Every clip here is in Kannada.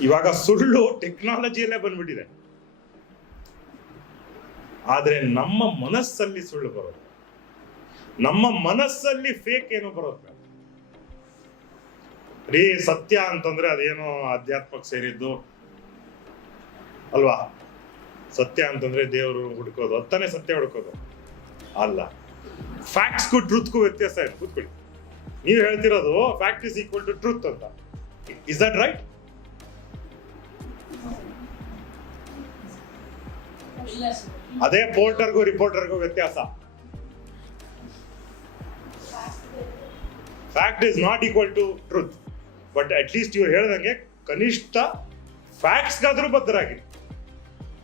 ಇವಾಗ ಸುಳ್ಳು ಟೆಕ್ನಾಲಜಿಯಲ್ಲೇ ಬಂದ್ಬಿಟ್ಟಿದೆ. ಆದ್ರೆ ನಮ್ಮ ಮನಸ್ಸಲ್ಲಿ ಸುಳ್ಳು ಬರೋದು. ನಮ್ಮ ಮನಸ್ಸಲ್ಲಿ ಫೇಕ್ ಏನೋ ಬರುತ್ತೆ ರೀ ಸತ್ಯ ಅಂತಂದ್ರೆ ಅದೇನೋ ಅಧ್ಯಾತ್ಮಕ್ಕೆ ಸೇರಿದ್ದು. ಅಲ್ವಾ? ಸತ್ಯ ಅಂತಂದ್ರೆ ದೇವರು ಹುಡುಕೋದು. ಅತ್ತಾನೆ ಸತ್ಯ ಹುಡುಕೋದು. ಅಲ್ಲ. ಫ್ಯಾಕ್ಟ್ಸ್ಗೂ ಟ್ರೂತ್ಗೂ ವ್ಯತ್ಯಾಸ ಇದೆ. ಕೂತ್ಕೊಳ್ಳಿ. ನೀವು ಹೇಳ್ತಿರೋದು fact is equal to truth ಅಂತ. ಇಸ್ ದಟ್ ರೈಟ್ ಅದೇ ಪೋರ್ಟರ್ಗೂ ರಿಪೋರ್ಟರ್ಗೂ ವ್ಯತ್ಯಾಸ. Fact is not equal to truth but at least ಇವ್ರು ಹೇಳ್ದಂಗೆ ಕನಿಷ್ಠ ಫ್ಯಾಕ್ಟ್ಸ್ಗಾದ್ರೂ ಬದ್ಧರಾಗಿ.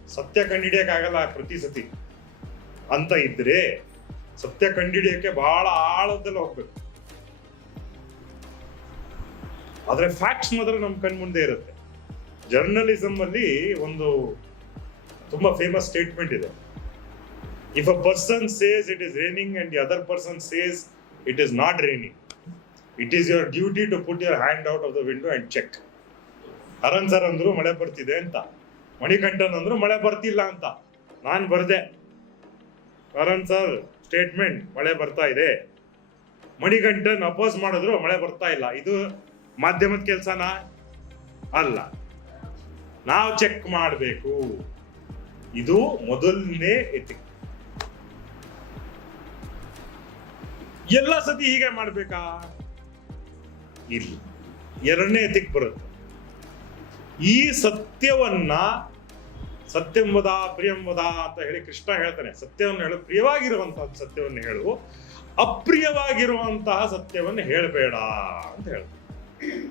ಸತ್ಯ ಕಂಡಿಡಿಯಕ್ಕಾಗಲ್ಲ ಪ್ರತಿ ಸತಿ. ಅಂತ ಇದ್ರೆ ಸತ್ಯ ಕಂಡಿಡಿಯಕ್ಕೆ ಬಹಳ ಆಳದಲ್ಲಿ ಹೋಗ್ಬೇಕು. ಆದ್ರೆ ಫ್ಯಾಕ್ಟ್ಸ್ ಮಾತ್ರ ನಮ್ಮ ಕಣ್ಮುಂದೆ ಇರುತ್ತೆ. ಜರ್ನಲಿಸಮ್ ಅಲ್ಲಿ ಒಂದು ತುಂಬಾ ಫೇಮಸ್ ಸ್ಟೇಟ್ಮೆಂಟ್ ಇದೆ. If a person says it is raining and the other person says it is not raining it is your duty to put your hand out of the window and check Arun sir ಅಂದ್ರು ಮಳೆ ಬರ್ತಿದೆ ಅಂತ. ಮಣಿಕಂಠನ್ ಅಂದ್ರು ಮಳೆ ಬರ್ತಿಲ್ಲ ಅಂತ. ನಾನು ಬರ್ದೆ. ಅರನ್ ಸರ್ ಸ್ಟೇಟ್ಮೆಂಟ್ ಮಳೆ ಬರ್ತಾ ಇದೆ. ಮಣಿಕಂಠನ್ ಅಪೋಸ್ ಮಾಡಿದ್ರು ಮಳೆ ಬರ್ತಾ ಇಲ್ಲ. ಇದು ಮಾಧ್ಯಮದ ಕೆಲಸನಾ? ಅಲ್ಲ. ನಾವು ಚೆಕ್ ಮಾಡಬೇಕು. ಇದು ಮೊದಲನೇ ಎಥಿಕ್ ಎಲ್ಲ ಸತಿ ಹೀಗೆ ಮಾಡ್ಬೇಕಾ? ಇಲ್ಲ. ಎರಡನೇ ಎಥಿಕ್ ಬರುತ್ತೆ. ಈ ಸತ್ಯವನ್ನ ಸತ್ಯಂಬದ, ಪ್ರಿಯಂಬದ ಅಂತ ಹೇಳಿ ಕೃಷ್ಣ ಹೇಳ್ತಾನೆ. ಸತ್ಯವನ್ನು ಹೇಳು ಪ್ರಿಯವಾಗಿರುವಂತಹ ಸತ್ಯವನ್ನು ಹೇಳು. ಅಪ್ರಿಯವಾಗಿರುವಂತಹ ಸತ್ಯವನ್ನು ಹೇಳಬೇಡ ಅಂತ ಹೇಳ್ತಾನೆ.